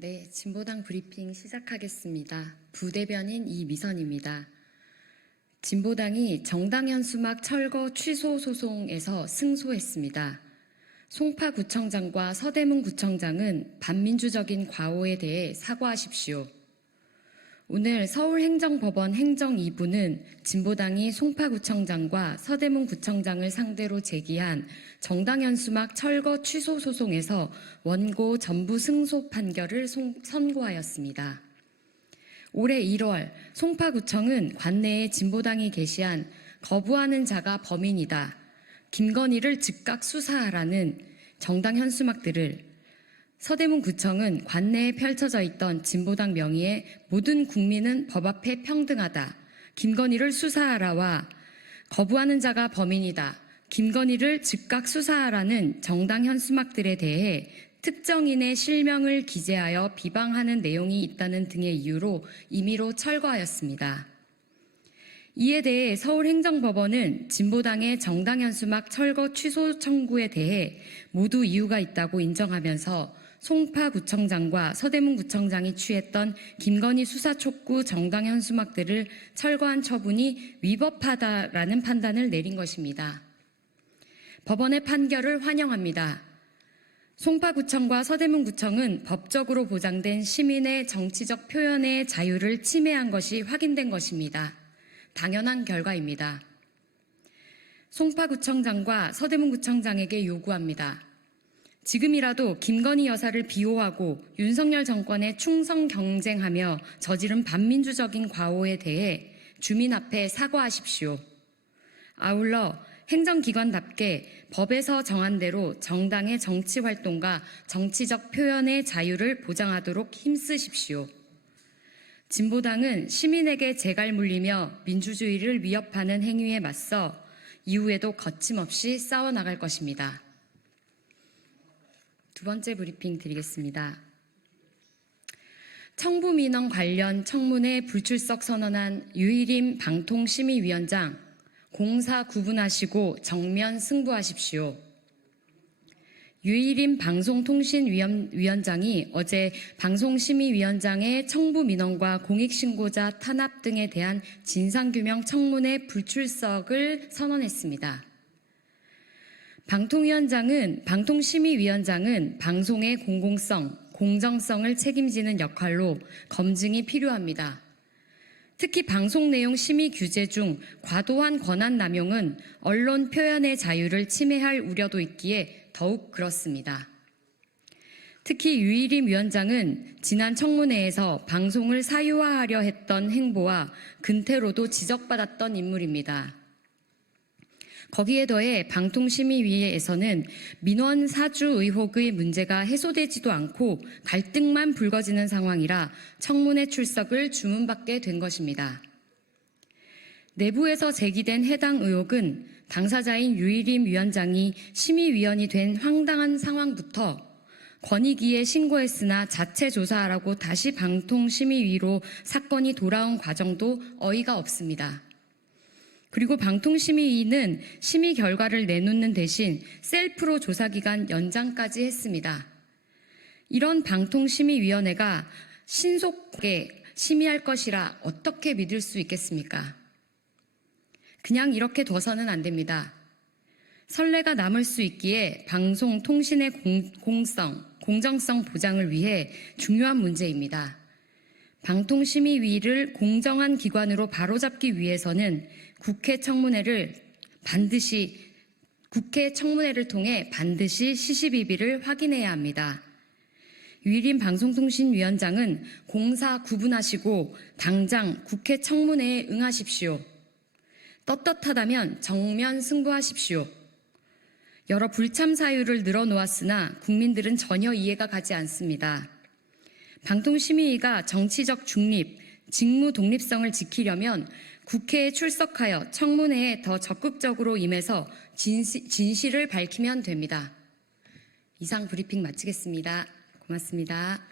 네, 진보당 브리핑 시작하겠습니다. 부대변인 이미선입니다. 진보당이 정당 현수막 철거 취소 소송에서 승소했습니다. 송파구청장과 서대문구청장은 반민주적인 과오에 대해 사과하십시오. 오늘 서울행정법원 행정 2부는 진보당이 송파구청장과 서대문구청장을 상대로 제기한 정당 현수막 철거 취소 소송에서 원고 전부 승소 판결을 선고하였습니다. 올해 1월 송파구청은 관내에 진보당이 게시한 거부하는 자가 범인이다. 김건희를 즉각 수사하라는 정당 현수막들을 서대문구청은 관내에 펼쳐져 있던 진보당 명의의 모든 국민은 법 앞에 평등하다. 김건희를 수사하라와 거부하는 자가 범인이다. 김건희를 즉각 수사하라는 정당 현수막들에 대해 특정인의 실명을 기재하여 비방하는 내용이 있다는 등의 이유로 임의로 철거하였습니다. 이에 대해 서울행정법원은 진보당의 정당 현수막 철거 취소 청구에 대해 모두 이유가 있다고 인정하면서 송파구청장과 서대문구청장이 취했던 김건희 수사 촉구 정당 현수막들을 철거한 처분이 위법하다라는 판단을 내린 것입니다. 법원의 판결을 환영합니다. 송파구청과 서대문구청은 법적으로 보장된 시민의 정치적 표현의 자유를 침해한 것이 확인된 것입니다. 당연한 결과입니다. 송파구청장과 서대문구청장에게 요구합니다. 지금이라도 김건희 여사를 비호하고 윤석열 정권에 충성 경쟁하며 저지른 반민주적인 과오에 대해 주민 앞에 사과하십시오. 아울러 행정기관답게 법에서 정한 대로 정당의 정치활동과 정치적 표현의 자유를 보장하도록 힘쓰십시오. 진보당은 시민에게 재갈 물리며 민주주의를 위협하는 행위에 맞서 이후에도 거침없이 싸워나갈 것입니다. 두 번째 브리핑 드리겠습니다. 청부민원 관련 청문회 불출석 선언한 유일임 방통심의위원장, 공사 구분하시고 정면 승부하십시오. 유일임 방송통신위원장이 어제 방송심의위원장의 청부민원과 공익신고자 탄압 등에 대한 진상규명 청문회 불출석을 선언했습니다. 방통심의위원장은 방송의 공공성, 공정성을 책임지는 역할로 검증이 필요합니다. 특히 방송 내용 심의 규제 중 과도한 권한 남용은 언론 표현의 자유를 침해할 우려도 있기에 더욱 그렇습니다. 특히 유일임 위원장은 지난 청문회에서 방송을 사유화하려 했던 행보와 근태로도 지적받았던 인물입니다. 거기에 더해 방통심의위에서는 민원 사주 의혹의 문제가 해소되지도 않고 갈등만 불거지는 상황이라 청문회 출석을 주문받게 된 것입니다. 내부에서 제기된 해당 의혹은 당사자인 유일임 위원장이 심의위원이 된 황당한 상황부터 권익위에 신고했으나 자체 조사하라고 다시 방통심의위로 사건이 돌아온 과정도 어이가 없습니다. 그리고 방통심의위는 심의 결과를 내놓는 대신 셀프로 조사기간 연장까지 했습니다. 이런 방통심의위원회가 신속하게 심의할 것이라 어떻게 믿을 수 있겠습니까? 그냥 이렇게 둬서는 안 됩니다. 선례가 남을 수 있기에 방송, 통신의 공정성 보장을 위해 중요한 문제입니다. 방통심의위를 공정한 기관으로 바로잡기 위해서는 국회 청문회를 통해 반드시 시시비비를 확인해야 합니다. 유일임 방송통신위원장은 공사 구분하시고 당장 국회 청문회에 응하십시오. 떳떳하다면 정면 승부하십시오. 여러 불참 사유를 늘어놓았으나 국민들은 전혀 이해가 가지 않습니다. 방통심의위가 정치적 중립, 직무 독립성을 지키려면 국회에 출석하여 청문회에 더 적극적으로 임해서 진실을 밝히면 됩니다. 이상 브리핑 마치겠습니다. 고맙습니다.